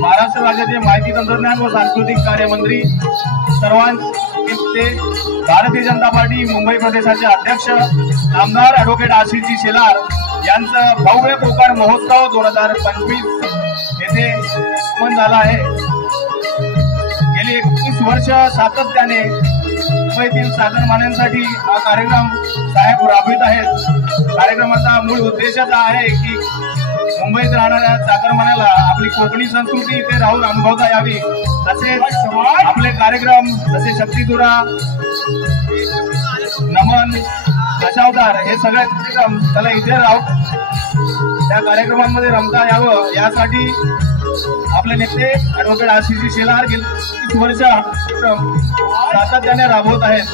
महाराष्ट्र राज्याचे माहिती तंत्रज्ञान व सांस्कृतिक कार्यमंत्री सर्वांचे भारतीय जनता पार्टी मुंबई प्रदेशाचे अध्यक्ष आमदार ॲडव्होकेट आशिषजी शेलार यांचं भव्य कोकण महोत्सव 2025 येथे संपन्न झाला आहे। गेली 21 वर्ष सातत्याने मुंबईतील चाकरमान्यांसाठी हा कार्यक्रम साहेब राबवित आहेत। कार्यक्रमाचा मूळ उद्देशच आहे की मुंबईत राहणाऱ्या चाकरमान्याला आपली कोकणी संस्कृती इथे राहून अनुभवता यावी, तसेच आपले कार्यक्रम जसे शक्तिधुरा, नमन, दशावतार हे सगळे कार्यक्रम त्याला इथे राहून त्या कार्यक्रमांमध्ये रमता यावं यासाठी आपले नेते ॲडव्होकेट आशिषजी शेलार गेली 30 वर्ष सातत्याने राबवत आहेत।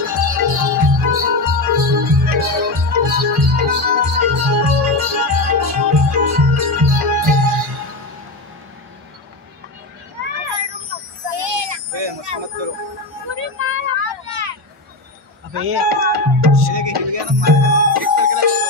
ये के हिट गया ना मार हिट करके ना कराटे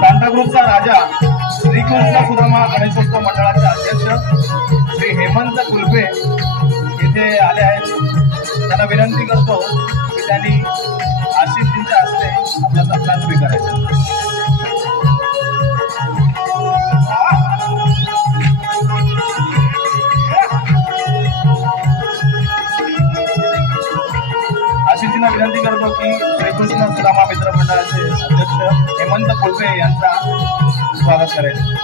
सांताक्रूजचा राजा श्रीकृष्ण सुदामा गणेशोत्सव मंडळाचे अध्यक्ष श्री हेमंत कुलपे इथे आले आहेत। त्यांना विनंती करतो की त्यांनी आशिषजींच्या हस्ते आपला सत्कार स्वीकारायचा। आशिषजींना विनंती करतो की श्रीकृष्ण सुदामा मित्र मंडळाचे अध्यक्ष हेमंत कुलपे यांचा स्वागत करायचं।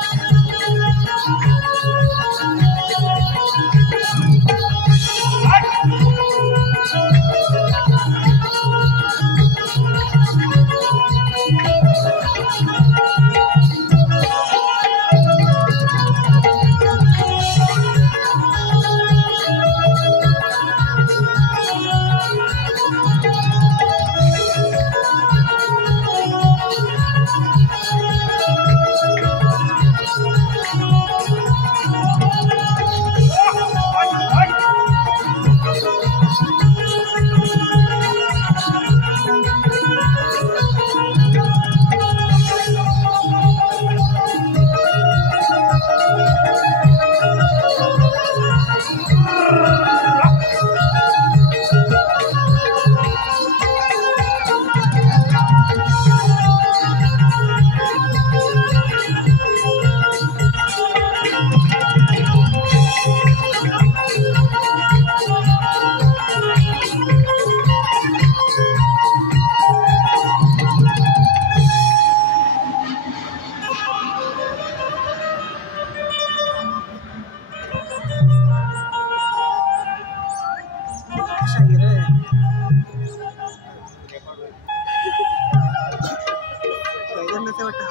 वाजवायचं वाटतं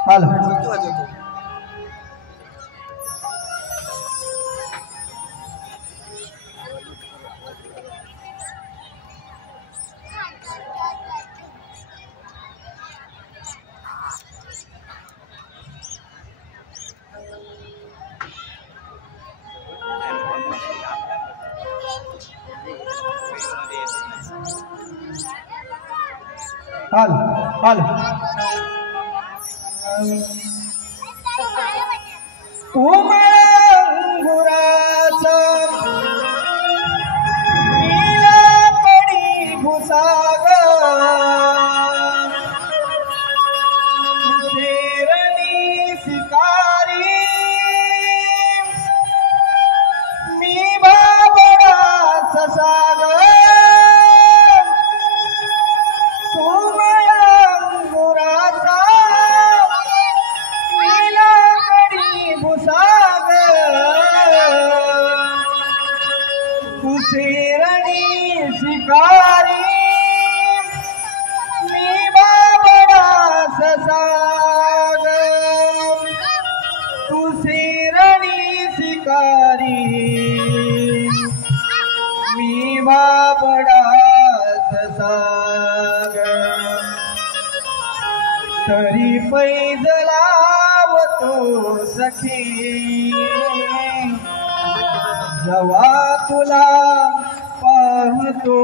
हा हाल ढोलकी वाजवतो हाल हाल उमंगुराचा नीला पडी भुसाग शेरणी शिकारी मी बाबडा ससाग शेरणी शिकारी मी बाबडा ससाग तू शेरणी शिकारी मी बाबडा ससाग तरी पैज लावतो सखी जवा तुला पाहतो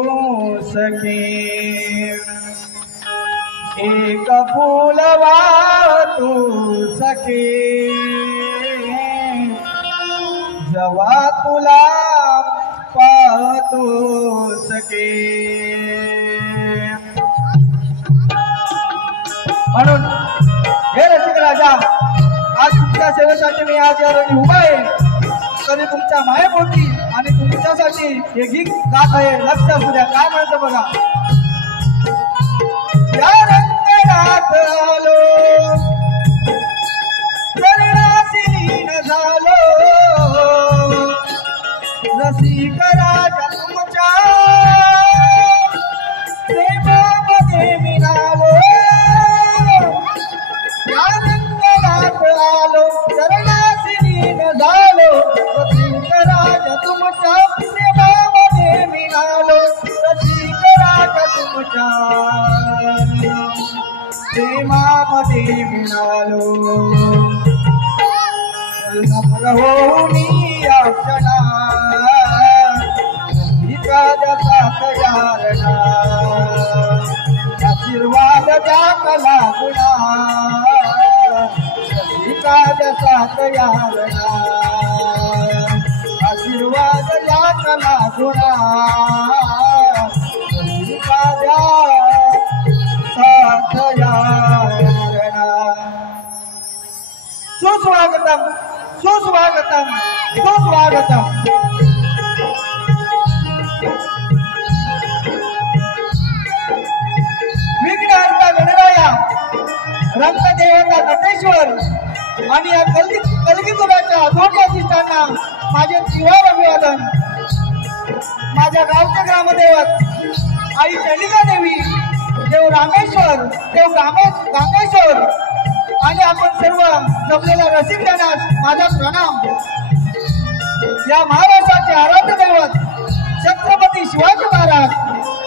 सखे एक फूल वाहतो सखे जवा तुला पाहतो सखे म्हणून हे रसिक राजा आज तुमच्या सेवेसाठी मी आज या रोजी उभा आहे तरी तुमच्या मायेपोटी आणि तुमच्यासाठी हे गीत गात आहे लक्ष असू द्या काय म्हणतो बघा या रंगरात आलो चरणासी लीन झालो रसिक राजा तुमच्या प्रेमामध्ये मिळालो या रंगरात आलो चरणासी लीन झालो रसिक राजा तुमच्या प्रेमामध्ये मिळालो रसिक राजा तुमच्या प्रेमामध्ये मिळालो नम्र होऊन या क्षणा रसिकाच्या साथ यारणा आशीर्वाद द्या कला गुणा रसिकाच्या साथ यारणा आशीर्वाद या कला गुणा रसिकाच्या साथ यारणा सुस्वागतम सुस्वागतम सुस्वागतम विघ्नहर्ता गणराया रंगदेवता नटेश्वर आणि या कलगीतुराच्या अधोट वशिष्ठांना माझे त्रिवार अभिवादन माझ्या गावचे ग्रामदेवत आई चंडिका देवी देव रामेश्वर देव गांगेश्वर आणि आपण सर्व जमलेल्या रसिकजनास माझा प्रणाम या महाराष्ट्राचे आराध्य दैवत छत्रपती शिवाजी महाराज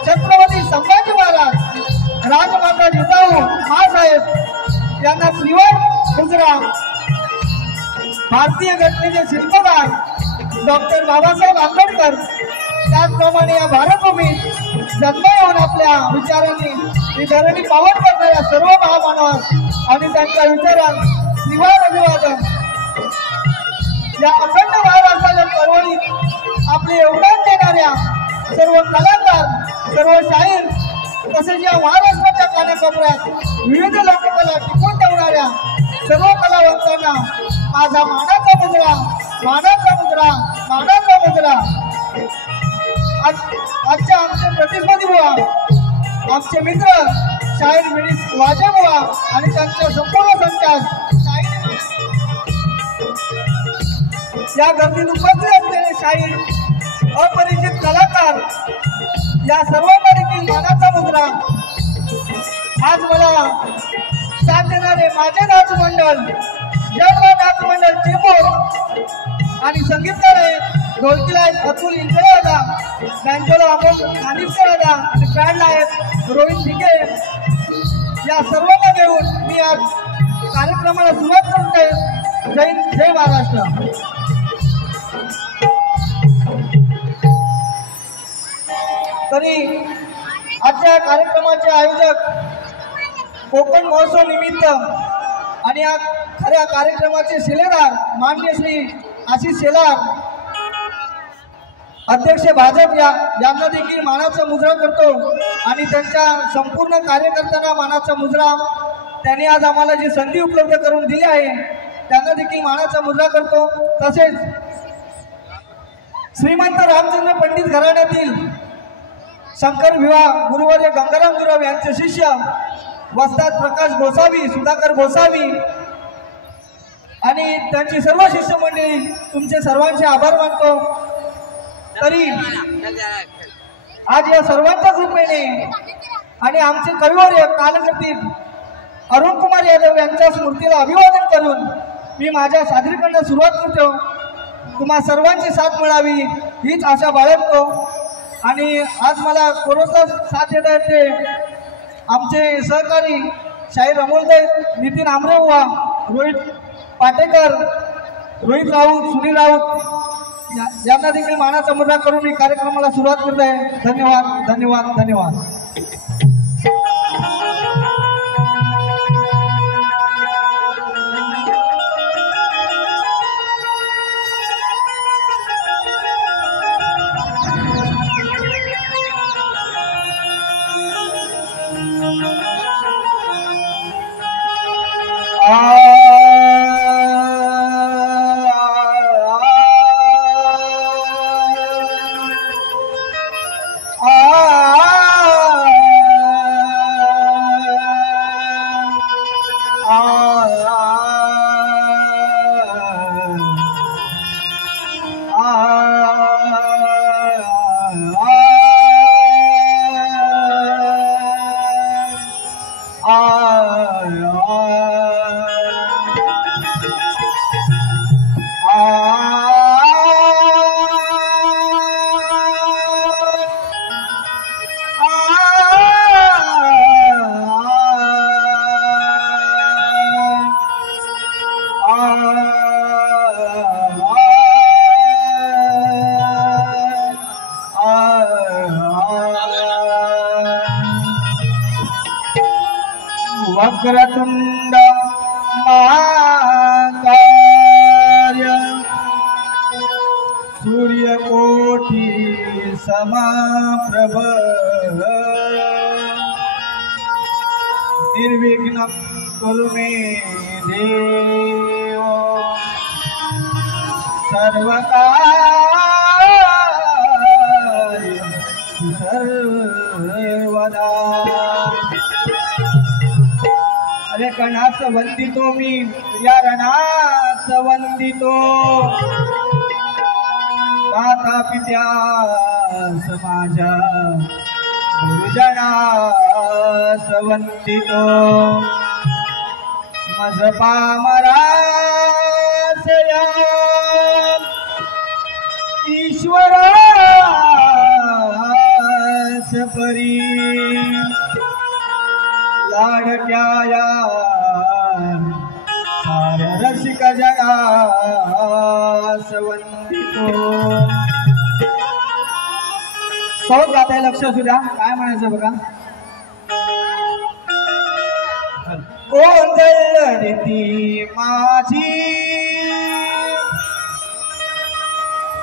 छत्रपती संभाजी महाराज राजमाता जिजाऊ महासाहेब यांना त्रिवार मुजरा भारतीय घटनेचे शिल्पकार डॉक्टर बाबासाहेब आंबेडकर त्याचप्रमाणे या भारतभूमीत जन्म येऊन आपल्या विचारांनी ही धरणी पावन करणाऱ्या सर्व महामानवांस आणि त्यांच्या विचारात त्रिवार अभिवादन या अखंड महाराष्ट्राच्या चळवळीत आपले योगदान देणाऱ्या सर्व कलाकार सर्व शाहीर तसेच या महाराष्ट्राच्या कानाकोपऱ्यात विविध लोककला टिकून ठेवणाऱ्या सर्व कलावंतांना माझा मानाचा मुजरा मानाचा मुजरा मानाचा मुजरा आजच्या आमचे प्रतिस्पर्धी बुवा आमचे मित्र शाहीर मिळीस वाजे बुवा आणि त्यांच्या संपूर्ण संचास या गर्दीत उपस्थित असलेले शाहीर अपरिचित कलाकार या सर्वांना देखील मानाचा मुजरा आज मला साथ देणारे माझे नाच मंडळ जन्म नाच मंडळ चिमूर आणि संगीतकार आहेत ढोलकीला आहेत अतुल इंगळे दादा, बँजोला अमोल कानिस्कर दादा आणि बँडला आहेत रोहित भिके. या सर्वांना घेऊन मी आज कार्यक्रमाला सुरुवात करत आहे. जय हिंद, जय महाराष्ट्र. तरी आजच्या कार्यक्रमाचे आयोजक कोकण महोत्सव निमित्त आणि या खऱ्या कार्यक्रमाचे शिलेदार माननीय श्री आशिष शेलार अध्यक्ष भाजप यांना देखील मानाचा मुजरा करतो आणि त्यांच्या संपूर्ण कार्यकर्त्यांना मानाचा मुजरा त्यांनी आज आम्हाला जी संधी उपलब्ध करून दिली आहे त्यांना देखील मानाचा मुजरा करतो. तसेच श्रीमंत रामचंद्र पंडित घराण्यातील शंकर विवाह गुरुवर्य गंगाराम गुरव यांचे शिष्य वस्ताद प्रकाश गोसावी, सुधाकर गोसावी आणि त्यांची सर्व शिष्यमंडळी तुमचे सर्वांचे आभार मानतो. तरी आज या सर्वांच्या कृपेने आणि आमचे कविवर्य कालगतीत अरुण कुमार यादव यांच्या स्मृतीला अभिवादन करून मी माझ्या सादरीकरणास सुरुवात करतो. तुम्हा सर्वांची साथ मिळावी हीच आशा बाळगतो. आणि आज मला कोरोना साथ देत आहेत ते आमचे सहकारी शाहीर अमोलदे, नितीन आमरेवा, रोहित पाटेकर, रोहित राऊत, सुनील राऊत यांना देखील मानाचा मुद्रा करून मी कार्यक्रमाला सुरुवात करत आहे. धन्यवाद, धन्यवाद, धन्यवाद. वक्रतुंड महाकाय सूर्यकोटि समप्रभ निर्विघ्नं कुरु मे देव सर्वकार्येषु सर्वदा. रणास वंदितो मी या रणास वंदितो माता पित्यास माझ्या गुरुजनास वंदितो मज पामरास या ईश्वरास परी लाडक्या या साऱ्या रसिक जनास वंदितो. सोड गाताय लक्ष सुद्धा काय म्हणायचं बघा. गोंधळ ती माझी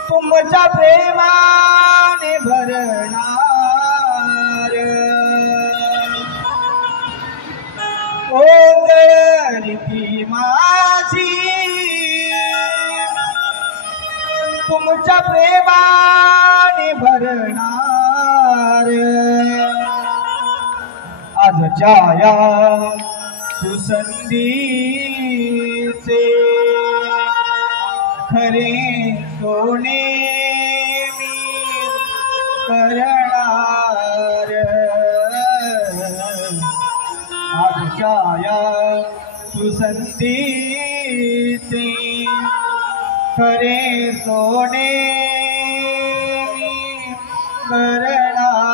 तुमच्या प्रेमाने भरणार रीती माझी तुमच्या प्रेमाने भरणार आजच्या या सुसंधीचे खरे सोने मी करणार आजच्या सुसंधीचे खरे सोने करणार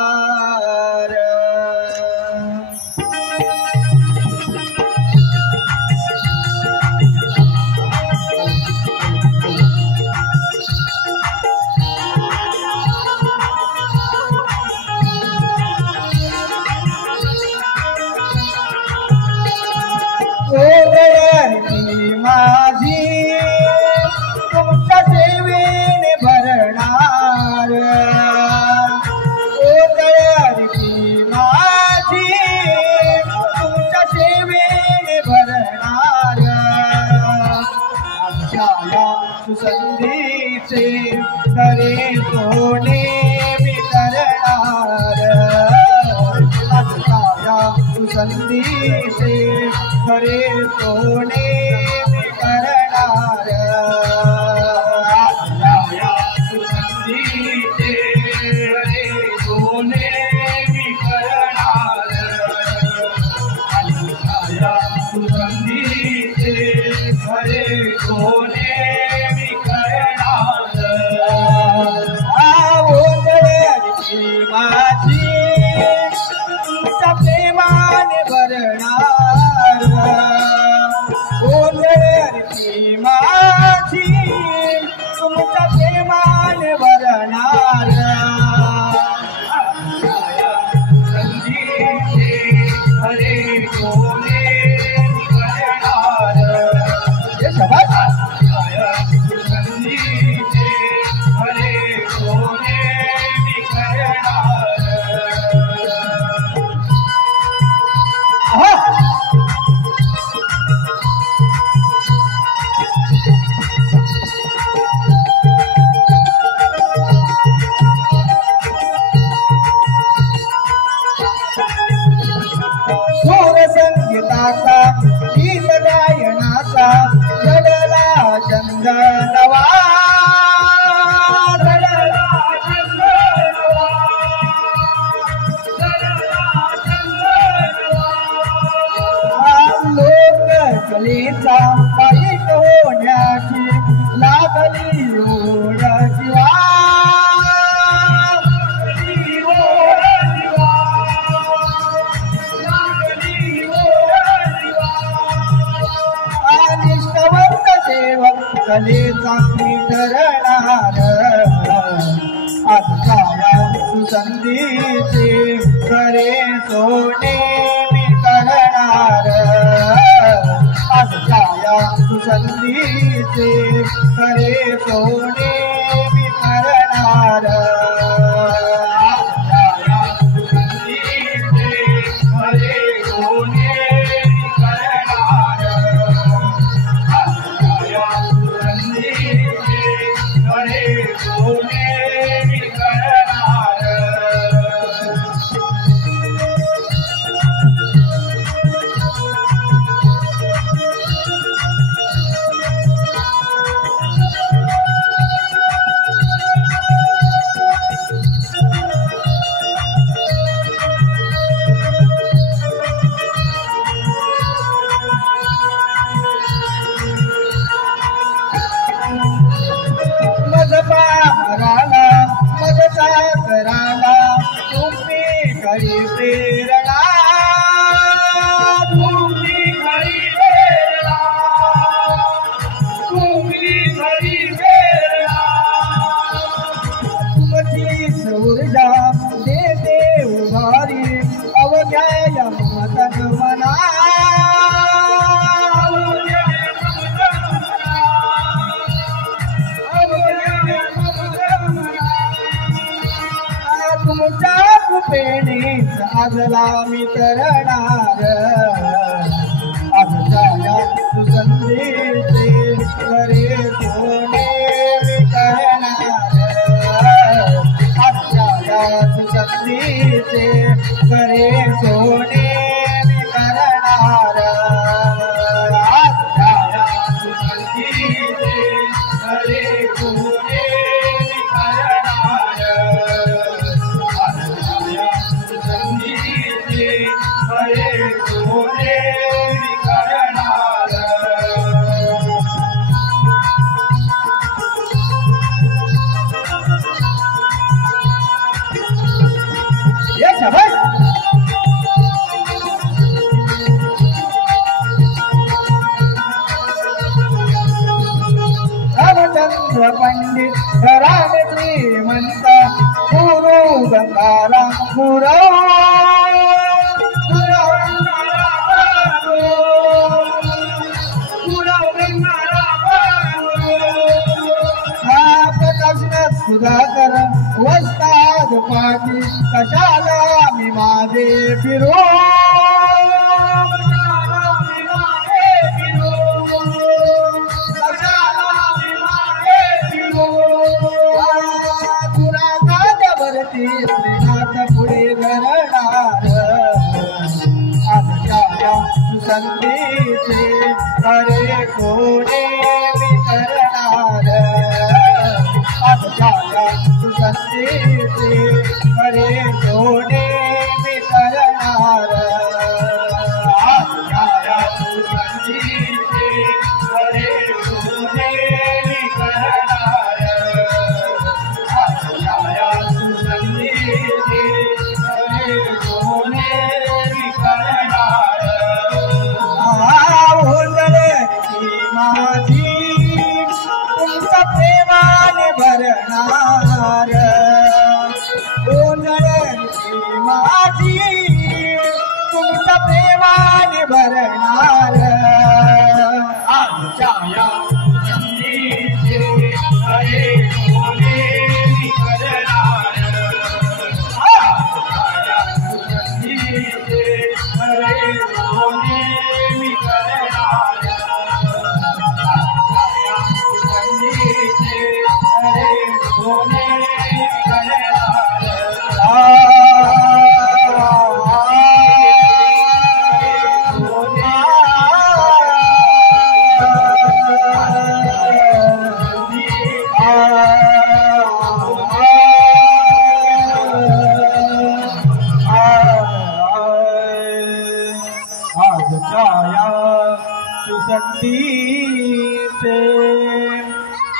माझी तुमच्या सेवेने भरणार ओळखी माझी तुमच्या सेवेने भरणार आमच्या या सुसंधीचे खरे सोने मी करणार आमच्या या सुसंधीचे खरे सोने मी करणार या सुगंधीचे खरे सोने मी करणार या सुगंधीचे खरे सोने मी करणार माझी तुमच्या प्रेमाने भरणार ओंजळी माझी तुमच्या प्रेमाने भरणार सुगंधीचे खरे सोने मी करणार हे शबाश सुगंधीचे खरे सोने मी करणार सूर संगीताचा गीत गायनाचा घडला चंद नवा लोक कलेचा पायीक होण्याची लागली ओढ जीवा निष्ठवंत सेवक कलेचा मी ठरणार आजच्या सुसंधीचे खरे सोने मी करणार आजच्या सुसंधीचे खरे सोने मी करणार सुगंधीचे खरे सोने मी करणार सुगंधीचे खरे सोने मी करणार पामराला मजचा कराला तुम्ही खरी प्रेरणा तुम्ही खरी प्रेरणा तुम्ही खरी प्रेरणा तुमचीच ऊर्जा देते उभारी अवघ्या या मतन मना तुमच्या कृपेनेच आजला मी तरणार आजच्या सुसंधीचे खरे सोने मी करणार आजच्या सुसंधीचे खरे सोने मी करणार आजच्या सुगंधीचे खरे सोने मी करणार सुगंधीचे खरे सोने घराने श्रीमंत गुरु गंगाराम गुरव सुधाकर वस्ताद पाठी कशाला मी माझे फिरो तुरावरती श्रीनाथ पुढे घरणार आजच्या संधीचे अरे कोणे मी करणार संधीचे अरे कोणे मी करणार संधीचे अरे कोणे मी करणार संधीचे अरे कोणे मी करणार माझी तुमचा प्रेमाने भरणार ओंजळी माझी तुमचा प्रेमाने भरणार आमच्या या संधीचे अरे कोणे मी करणार संधीचे अरे कोणे मी करणार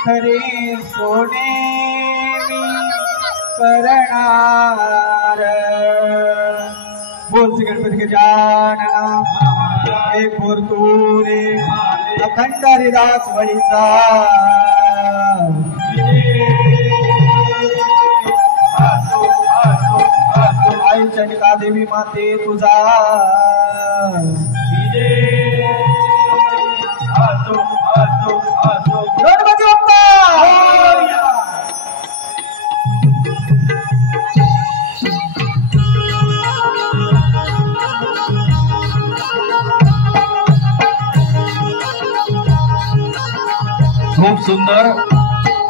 खरे सोने मी करणार बोल श्री गणपती गजानना हे पोरतुरे अखंड हरिदास वळीचा आई चंडिका देवी माते तुझा गणपती बाप्पा खूप सुंदर.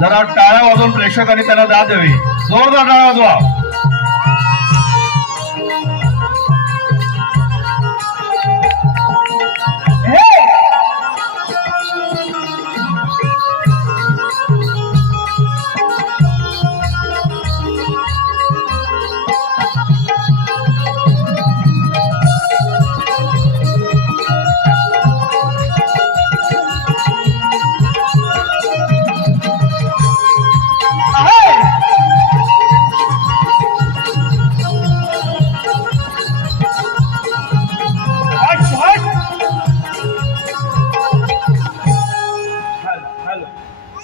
जरा टाळ्या वाजवून प्रेक्षकांनी त्यांना दाद द्यावी. जोरदार टाळ्या वाजवा.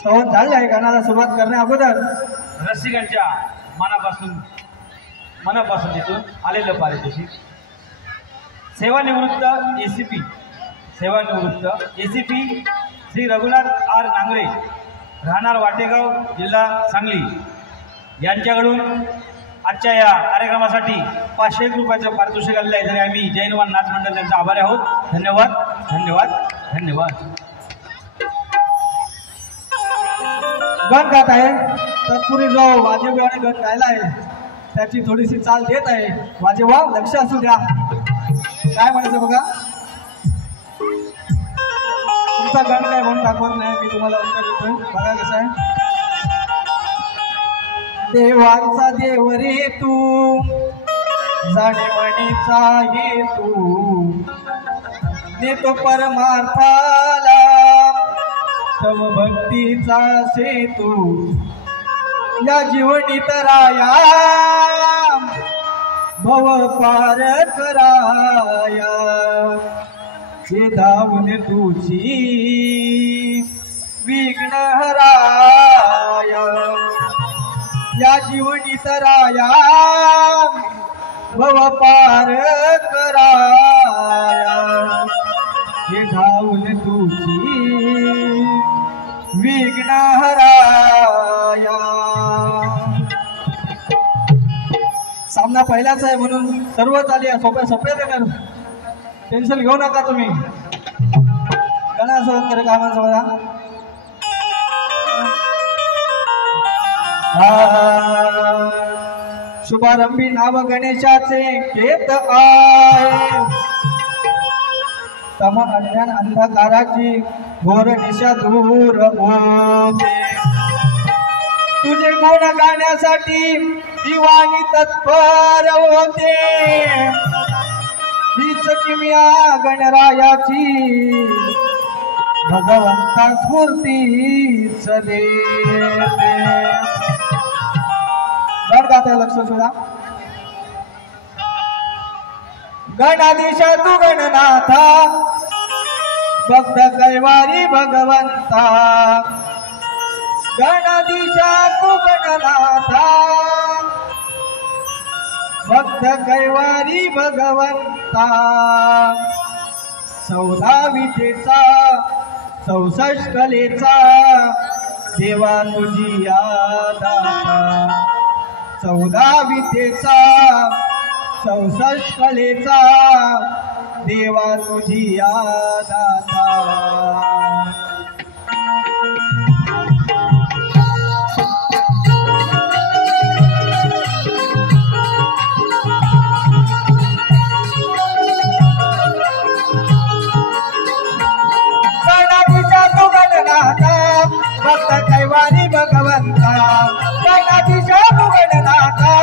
संवाद झाले आहे. गाण्याला सुरुवात करण्या अगोदर रसिकांच्या मनापासून तिथून आलेलं पारितोषिक सेवानिवृत्त एसीपी श्री रघुनाथ आर नांगरे राहणार वाटेगाव जिल्हा सांगली यांच्याकडून आजच्या या कार्यक्रमासाठी 501 रुपयाचं पारितोषिक आलेलं आहे. तरी आम्ही जैनवान नाच मंडळ त्यांचा आभारी आहोत. धन्यवाद धन्यवाद धन्यवाद. गण गात आहे. तत्पूर्वी जो वाजेवाने गण गायला आहे त्याची थोडीशी चाल देत आहे. वाजेवा लक्ष असू द्या. काय म्हणायचं बघा. तुमचा गण काय म्हणून दाखवत नाही. मी तुम्हाला उत्तर देतोय. बघा कसं आहे. देवांचा देव रे तू जाणे म्हणीचा हेतू देतो परमार्थाला तव भक्तीचा सेतू या जीवनी तराया भव पार कराया हे धावून तुझी विघ्न हराया या जीवनी तराया भव पार कराया हे धावून तुझी विघ्न हराया. सामना पहिलाच आहे म्हणून सर्व चाली सोप्या सोप्या देणार. टेन्शन घेऊ नका तुम्ही. गणासोबत करे कामांसोबत शुभारंभी नाव गणेशाचे केत आहे. तम अज्ञान अंधकाराची घोर निशा दूर होते. तुझे गुण गाण्यासाठी दिवाणी तत्पर होते. हीच किमिया गणरायाची भगवंता स्फूर्तीच देते. गाता लक्ष सुद्धा. गणाधीशा तू गणनाथा भक्त कैवारी भगवंता. गणाधीशा तू गणनाथा भक्त कैवारी भगवंता. 14 विद्येचा 64 कलेचा देवा तुझी दाता. 14 विद्येचा 64 कलेचा देवा तुझी दाता. भक्त कैवारी भगवंता. गणाधीशा तू गणनाथा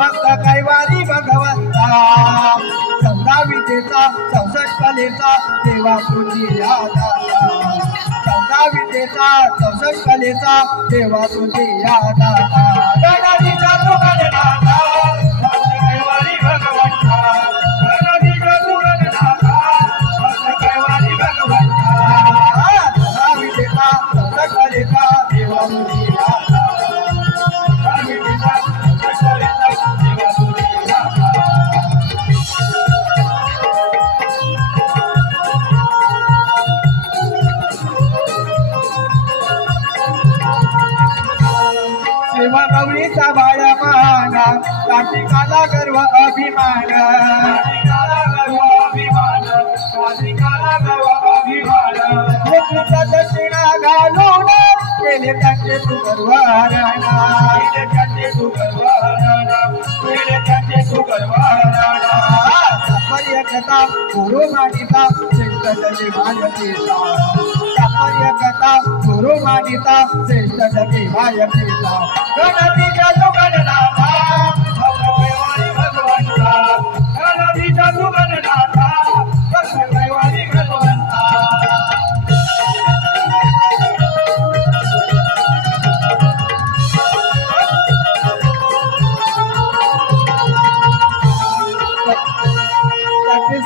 भक्त कैवारी भगवंता. 14 विद्येचा 64 कलेचा देवा तुझी दाता. 14 विद्येचा 64 कलेचा देवा तुझी दाता. गणाधीशा तू गणनाथा भक्त कैवारी भगवंता. गणाधीशा तू गणनाथा भक्त कैवारी भगवंता. 14 विद्येचा 64 कलेचा देवा तुझी दाता. 14 विद्येचा 64 कलेचा देवा तुझी दाता. सेवा गौरीचा बाळा माना कार्तिकाला गर्व अभिमान. मुकुटा दक्षिणा घालून केले त्यांचे तू गर्वहरणा. तात्पर्यकथा गुरु मानिता श्रेष्ठ जगे भायकेचा. तात्पर्यकथा गुरु मानिता श्रेष्ठ जगे भायकेचा. गणधीशा तू गणनाथा भक्त कैवारी भगवंता. गणधीशा तू गणनाथा भक्त कैवारी भगवंता.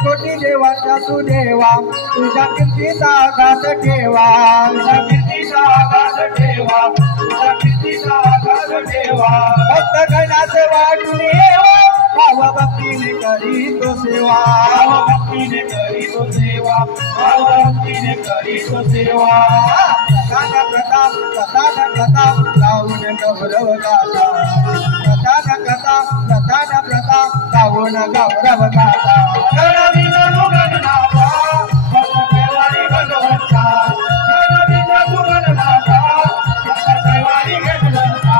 कोटी देवाचा तू देवा तुझ्या कीर्तीचा घात ठेवा. तुझ्या कीर्तीचा घात ठेवा. तुझ्या कीर्तीचा घात ठेवा. भक्त गणाचे वाटून येवा भाव भक्तीने करी तो सेवा. भाव भक्तीने करी तो सेवा. भाव भक्तीने करी तो सेवा. कथा कथा कथा कथा गाऊन गौरव गाता. कथा कथा कथा कथा गाऊन गौरव गाता. गणधीशा तू गणनाथा भक्त कैवारी भगवंता. गणधीशा तू गणनाथा भक्त कैवारी भगवंता.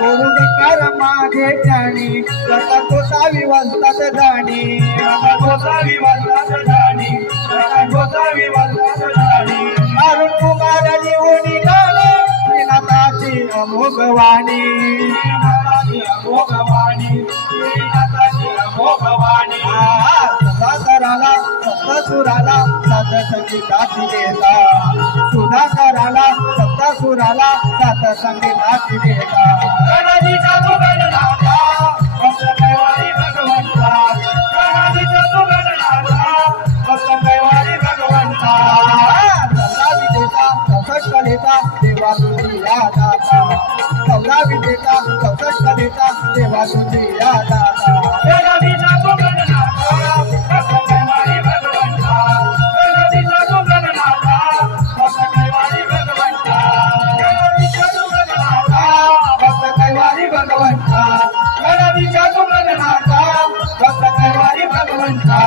गुरु विकार मागे ज्ञानी कथा गोसावी वंतात जाणी. कथा गोसावी वंतात जाणी. कथा गोसावी वंतात जाणी. अरुण कुमार लिहून गाणे श्रीनाथाची अमोघ वाणी. श्रीनाथाची अमोघ वाणी. श्रीनाथाची अमोघ वाणी. सुधाकराला सप्तसुराला सात संगीताची देता. सुधाकराला सप्तसुराला सात संगीताची देता. गणधीशा तू गणनाथा भक्त कैवारी भगवंता. गणधीशा तुझी याद आता 14 विजेता 64 कलेचा देवा तुझी याद आता गणपतीचा तो गणनाथा भक्त कैवारी भगवंता गणपतीचा तो गणनाथा भक्त कैवारी भगवंता गणपतीचा तो गणनाथा भक्त कैवारी भगवंता गणपतीचा तो गणनाथा भक्त कैवारी भगवंता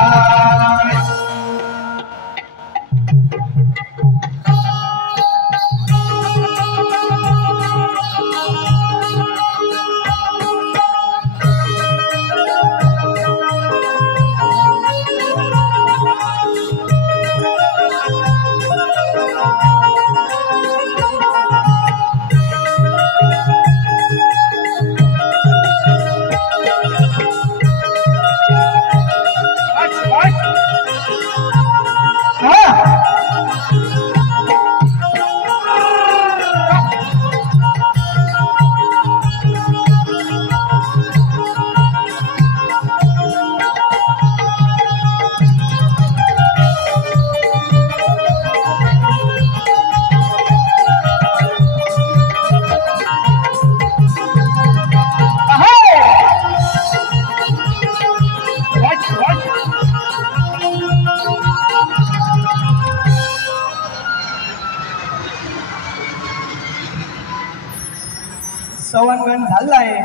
सवनगण झाला आहे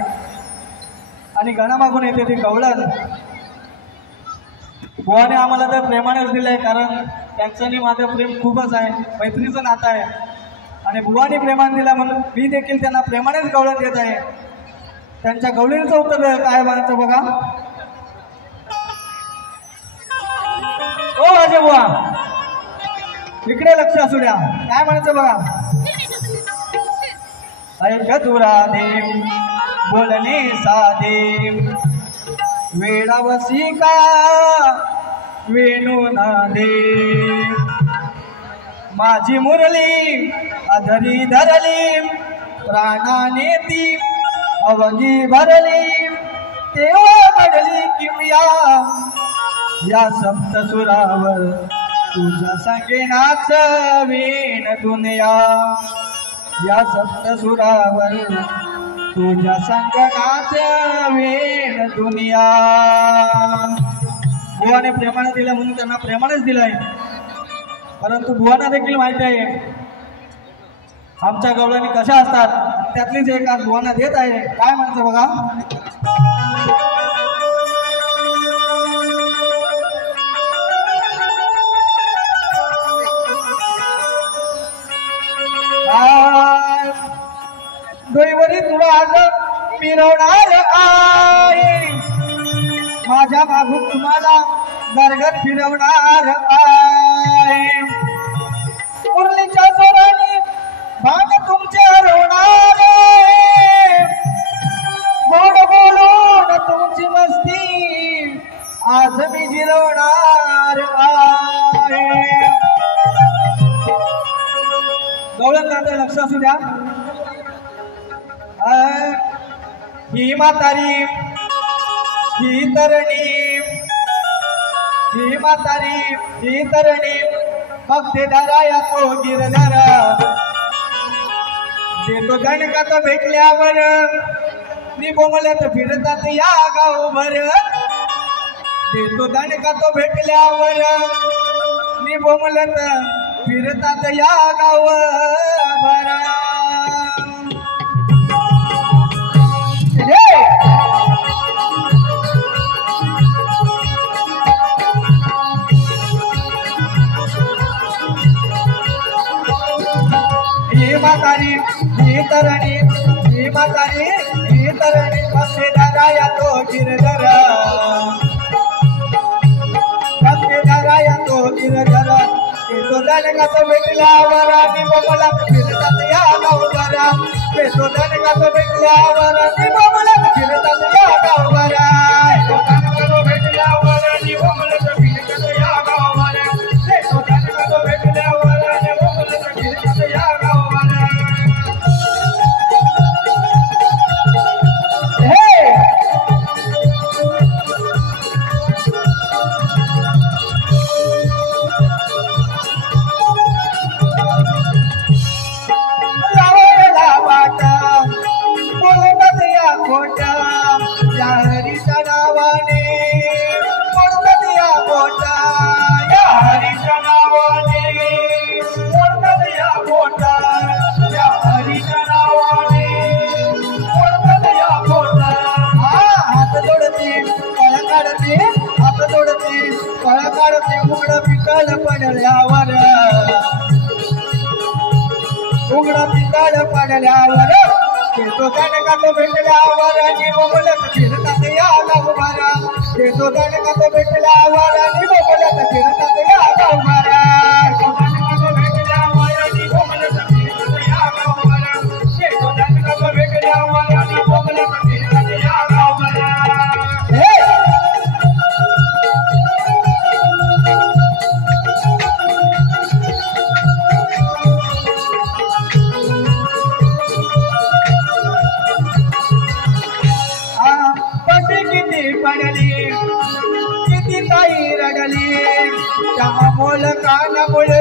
आणि गणामागून येते ती गवळण बुवाने आम्हाला तर प्रेमानेच दिलंय कारण त्यांचं आणि माझं प्रेम खूपच आहे मैत्रीचं नातं आहे आणि बुवाने प्रेमाने दिला म्हणून मी देखील त्यांना प्रेमानेच गवळण देत आहे त्यांच्या गवळीचं उत्तर काय म्हणायचं बघा ओ माझे बुवा इकडे लक्ष असू द्या काय म्हणायचं बघा ऐक तुरा देव बोलणे साधे वेडावसी का वेणू नादे माझी मुरली अधरी धरली प्राणाने ती अवघी भरली तेव्हा घडली किमया या सप्तसुरावर तुझ्या संगेनाच वेण दुनिया या सप्तसुरावर तुझ्या संगनाच वेण दुनिया बुवाने प्रेमाने दिलं म्हणून त्यांना प्रेमानेच दिलंय परंतु बुवांना देखील माहिती आहे आमच्या गवळणी कशा असतात त्यातलीच एक आज बुवांना देत आहे काय म्हणतं बघा डोईवरी तुला आज फिरवणार आहे माझ्या मागून तुम्हाला दरगत फिरवणार आहे मुरलीच्या स्वराने भाग तुमचे हरवणार गोड बोलून तुमची मस्ती आज मी जिरवणार आहे गवळण दादा लक्ष असू द्या ही म्हातारी ही तरणी ही म्हातारी ही तरणी बघते धराया तो गिरधर देतो दणकात भेटल्यावर निबोमल्यात फिरतात या गावभर देतो दणकात भेटल्यावर निबोमल्यात फिरतात या गावभर म्हातारी ही तरणी ही म्हातारी ही तरणी भक्ती धराया तो गिरधर भक्ती धराया तो गिरधर तो दणकात भेटल्यावर आणि बोमला फिरतात या गावभर तो दणकात भेटल्यावर आणि बोमला फिरतात या गावभर तो दणकात भेटल्यावर आणि बोमला फिरतात या गावभर तो दणकात भेटल्यावर आणि बोमला फिरतात या पितळ पडल्यावर उघडा पितळ पडल्यावर तो दणका तो भेटल्यावर आणि बोलत फिरतात या गावभारा तो दणका तो भेटल्यावर आणि बोलत फिरतात या गावभारा अमोल कानामुळे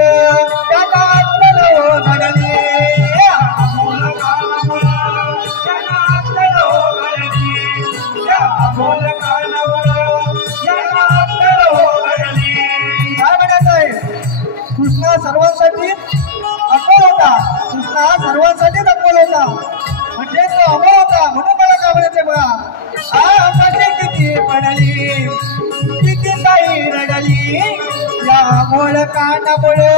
त्याला आत्मलो घडली अमोल कानामुळे त्याला आत्मलो घडली अमोल कानामुळे त्याला आत्मलो घडली काय म्हणत आहे कृष्ण सर्वांसाठी अमोल होता कृष्ण हा सर्वांसाठीच अमोल होता म्हणजे तो अमोल होता म्हणून मला काय म्हणायचं बघा आकाशी किती पडली किती ताई रडली या अमोल कानामुळे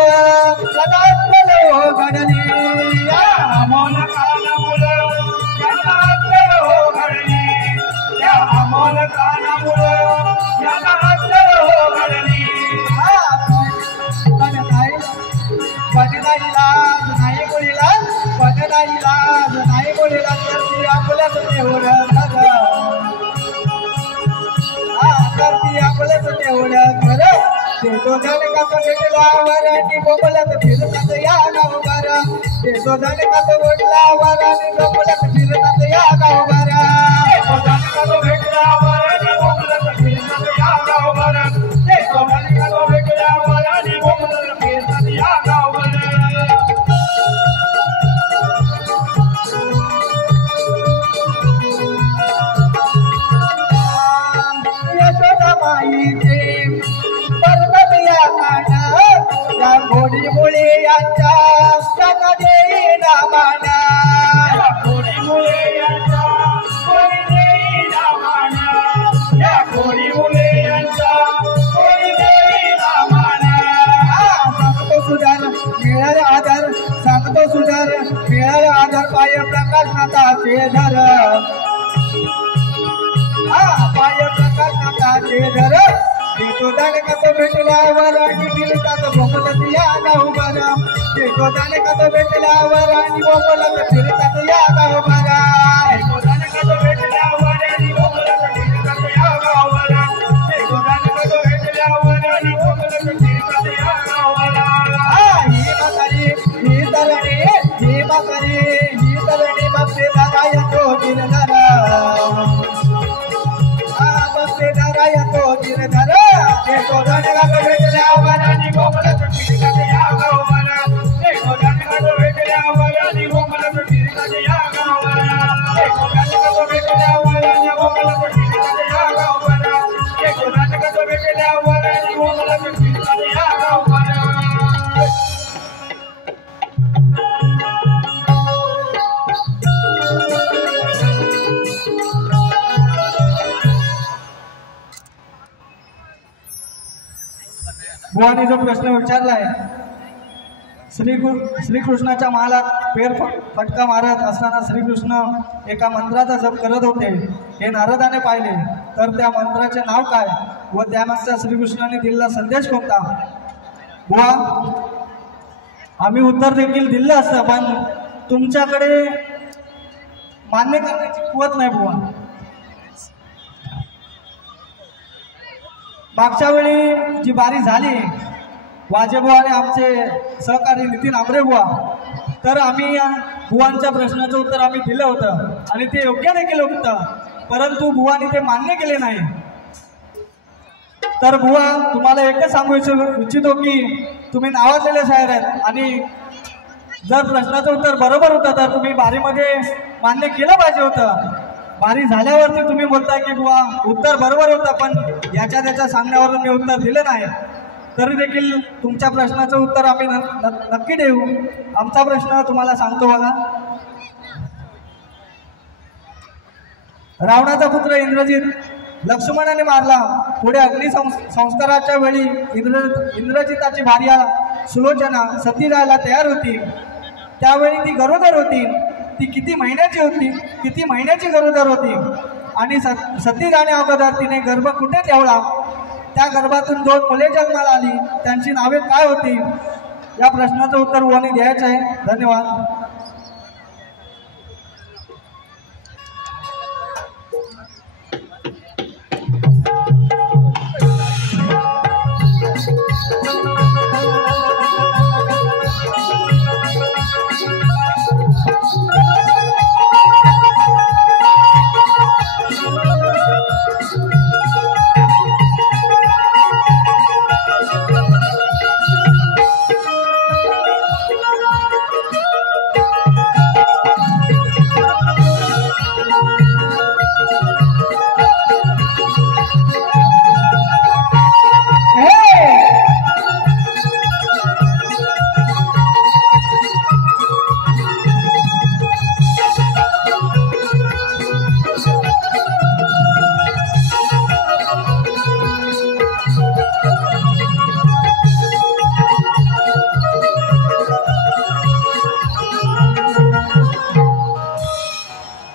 सदात्मलो घडली या अमोल कानामुळे सदात्मलो घडली या अमोल कानामुळे सदात्मलो घडली पण नाही लाज नाही बोलीला पण नाही लाज नाही बोलीला तर ती आपल्याच तेवढं खरं करती आपल्याच तेवढं खरं तो दणका तो भेटल्यावर आणि बोलत फिरतात या गावभारा तो दणका तो भेटल्यावर आणि बोलत फिरतात या गावभारा तो दणका तो भेटल्यावर आणि बोलत फिरतात या गावभारा तो दणका तो भेटल्यावर आणि बोलत फिरतात या गावभारा यशोदा माईचे या घोडी मुळे यांच्या त्यांना देईना माना घोडी मुळे यांच्या कोणी देईना माना या घोडी मुळे यांच्या कोणी देईना माना सांगतो सुधार मिळाल आधार सांगतो सुधार मिळाल आधार पाय प्रकाशनाथाचे धर पाय प्रकाशनाथाचे धर तो दणका तो भेटल्यावर आणि फिरतात बोलत या गावभारा तो दणका तो भेटल्यावर आणि बोलत फिरतात या गावभारा तो दणका तो भेटल्यावर आणि बोलत फिरतात या गावभारा तो दणका तो भेटल्यावर आणि बोलत फिरतात या गावभारा ही म्हातारी ही तरणी ही म्हातारी ही तरणी बसते दाराया तो गिरधर बसते दाराया तो गिरधर तो दणका तो भेटल्यावर आणि बोलत फिरतात या गावभारा तो दणका तो भेटल्यावर आणि बोलत फिरतात या गावभारा तो दणका तो भेटल्यावर आणि बोलत फिरतात या गावभारा तो दणका तो भेटल्यावर आणि बोलत फिरतात या गावभारा बुवाने जो प्रश्न विचारलाय श्रीकृष्णाच्या महालात फटका मारत असताना श्रीकृष्ण एका मंत्राचा जप करत होते हे नारदाने पाहिले तर त्या मंत्राचे नाव काय व त्यामागचा श्रीकृष्णाने दिलेला संदेश कोणता बुवा आम्ही उत्तर देखील दिलं असतं पण तुमच्याकडे मान्य करण्याची कुवत नाही बुवा मागच्या वेळी जी बारी झाली वाजेबुवा आणि आमचे सहकारी नितीन आमरेबुवा तर आम्ही बुवांच्या प्रश्नाचं उत्तर आम्ही दिलं होतं आणि ते योग्य देखील होतं परंतु बुवांनी ते मान्य केले नाही तर बुवा तुम्हाला एकच सांगू इच्छितो की तुम्ही नावाजलेले शायर आहेत आणि जर प्रश्नाचं उत्तर बरोबर होतं तर तुम्ही बारीमध्ये मान्य केलं पाहिजे होतं बारी झाल्यावरती तुम्ही बोलताय की बुवा उत्तर बरोबर होतं पण याच्या त्याच्या सांगण्यावरून मी उत्तर दिलं नाही तरी देखील तुमच्या प्रश्नाचं उत्तर आम्ही नक्की देऊ आमचा प्रश्न तुम्हाला सांगतो बघा रावणाचा पुत्र इंद्रजित लक्ष्मणाने मारला. पुढे अग्निसंस्काराच्या वेळी इंद्रजिताची भार्या सुलोचना सती जायला तयार होती. त्यावेळी ती गरोदर होती. ती किती महिन्याची गरोदर होती आणि सती जाण्या अगोदर तिने गर्भ कुठे ठेवला, त्या गर्भातून 2 मुले जन्माला आली, त्यांची नावे काय होती, या प्रश्नाचं उत्तर उवाने द्यायचं आहे. धन्यवाद.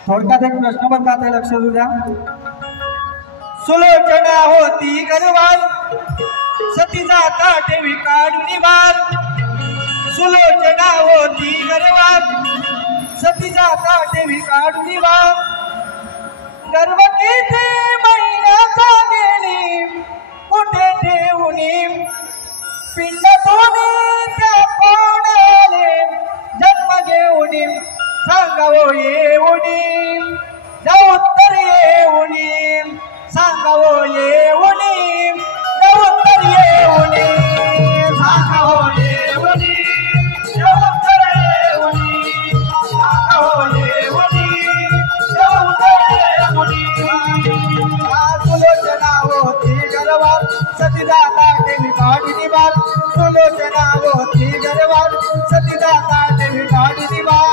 थोडक्यात एक प्रश्न पण पाहता लक्ष द्या. सुलोचना होती गर्वात सतीचा ठेवी काढून वार. सुलोचना होती गर्वात सतीचा ठेवी काढून वार. गर्व किती महिन्याचा गेली कुठे ठेवून पिंडातून त्या कोणाले जन्म घेऊन सांगावो येऊनी जा उत्तर येऊनी सांगावो येऊनी जा उत्तर येऊनी सांगावो येऊनी जा उत्तर येऊनी सांगावो येऊनी जा उत्तर येऊनी. सुलोचना होती गर्वात सतीचा ठेवी काढून वार. सुलोचना होती गर्वात सतीचा ठेवी काढून वार.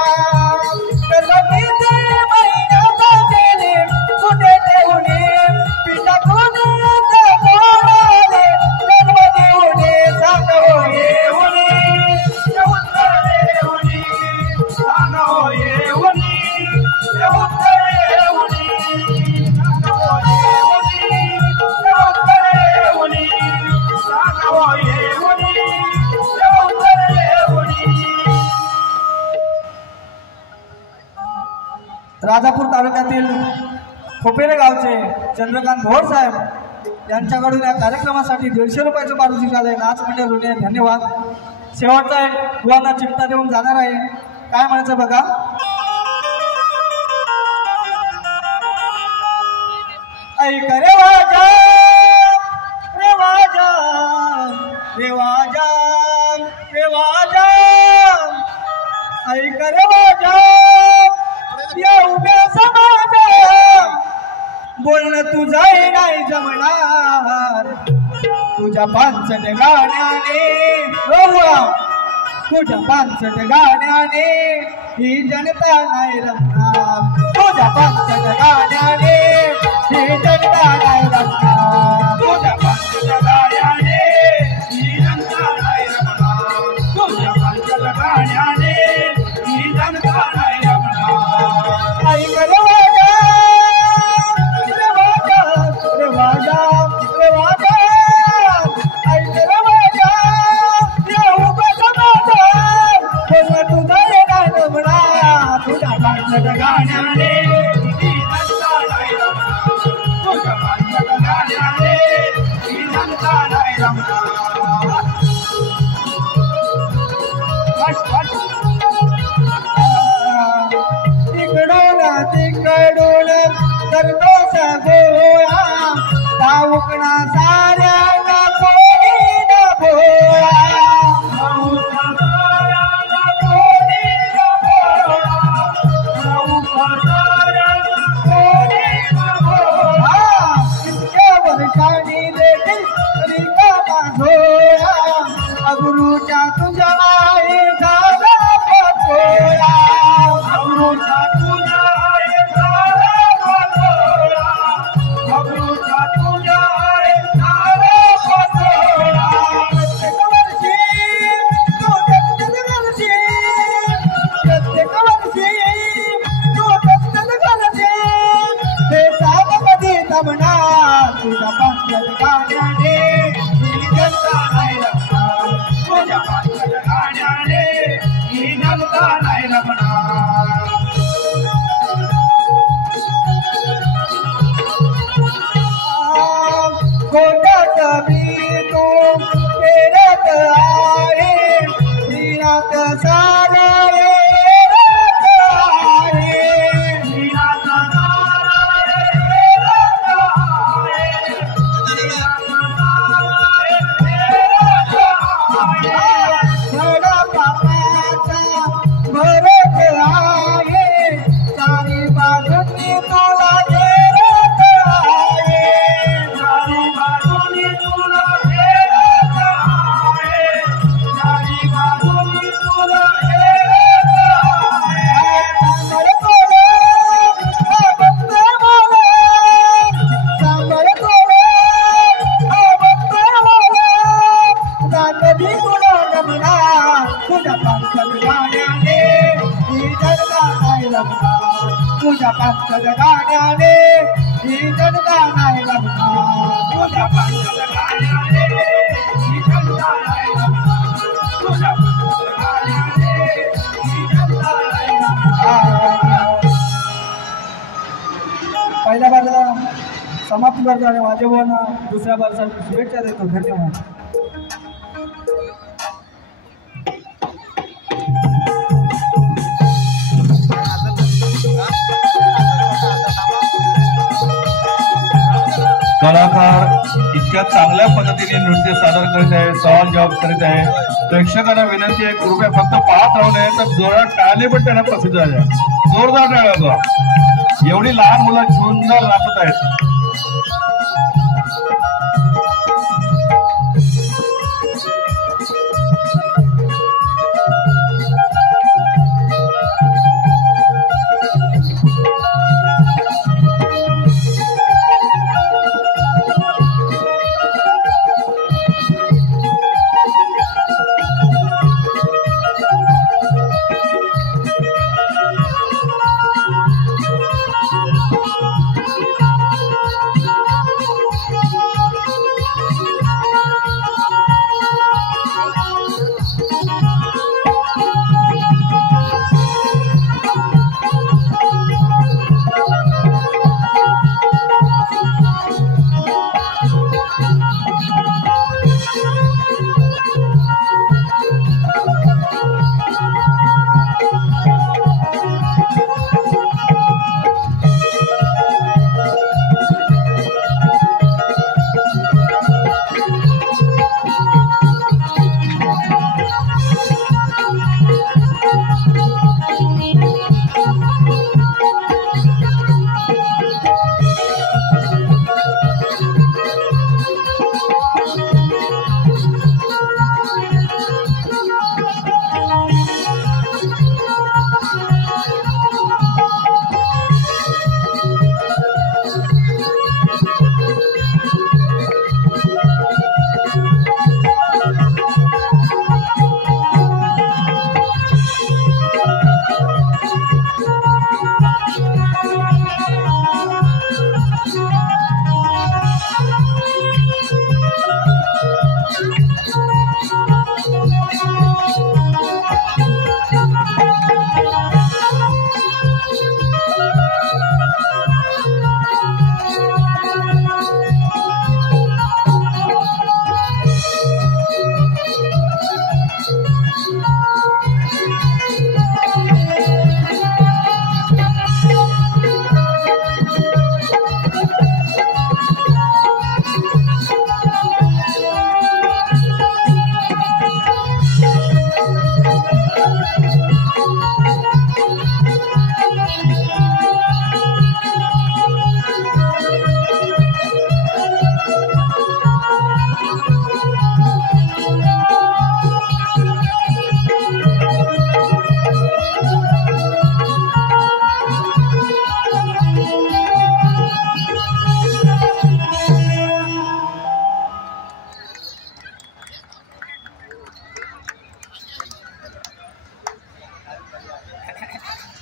राजापूर तालुक्यातील खोपेरे गावचे चंद्रकांत भोर साहेब यांच्याकडून या कार्यक्रमासाठी 150 रुपयाचं पारितोषिक आलंय. नाच मंडळ ऋणी आहे. धन्यवाद. शेवटचा एक गुवांना चिमटा देऊन जाणार आहे. काय म्हणायचं बघा. ऐक रे वाजा रे वाजा रे वाजा रे वाजा ऐक रे वाजा या उभ्या समाजा बोलणं तुझं नाही जमणार. तुझ्या 5 गाण्याने तुझ्या 5 गाण्याने ही जनता नाही रमणार. तुझ्या 5 गाण्याने ही जनता नाही रमणार. तुझ्या 5 गाण्याने ही जनता नाही रमणार. तुझ्या 5 गाण्याने ही जनता नाही रमणार. ऐक रे वाजा रे वाजा रे वाजा रे वाजा ऐक रे वाजा या उभा समाजा बोलणं तुझं नाही रमणार. तुझ्या 5 गाण्याने ही जनता नाही रमणार. तुझ्या 5 गाण्याने ही जनता नाही रमणार. तिकडून करतो सगोळा ताऊकणा साऱ्यांना कोणी न भोळा. इतक्या वर्षांनी देखील रिकामा झोळा अगुरूच्या तुझ्या आई झाला पटोळा. अगुरूच्या तुझ्या आई झाला पटोळा. अगुरूच्या रंगणार तुझ्या पंचद गाण्याने ही जनता नाही रंगणार तुझ्या पंचद गाण्याने ही जनता नाही रंगणार तुझ्या पंचद गाण्याने ही जनता नाही रंगणार. पहिल्या बाजूला समाप्ती करतो आणि माझ्या भावांना दुसऱ्या बाजूसाठी शुभेच्छा देतो. धन्यवाद. कलाकार इतक्या चांगल्या पद्धतीने नृत्य सादर करीत आहे, सवाल जवाब करीत आहे. प्रेक्षकांना विनंती आहे कृपया फक्त पाहत राहू नये तर जोरात टाळणे पण त्यांना प्रसिद्ध झाल्या. जोरदार टाळ्या. एवढी लहान मुलं सुंदर नाचत आहेत.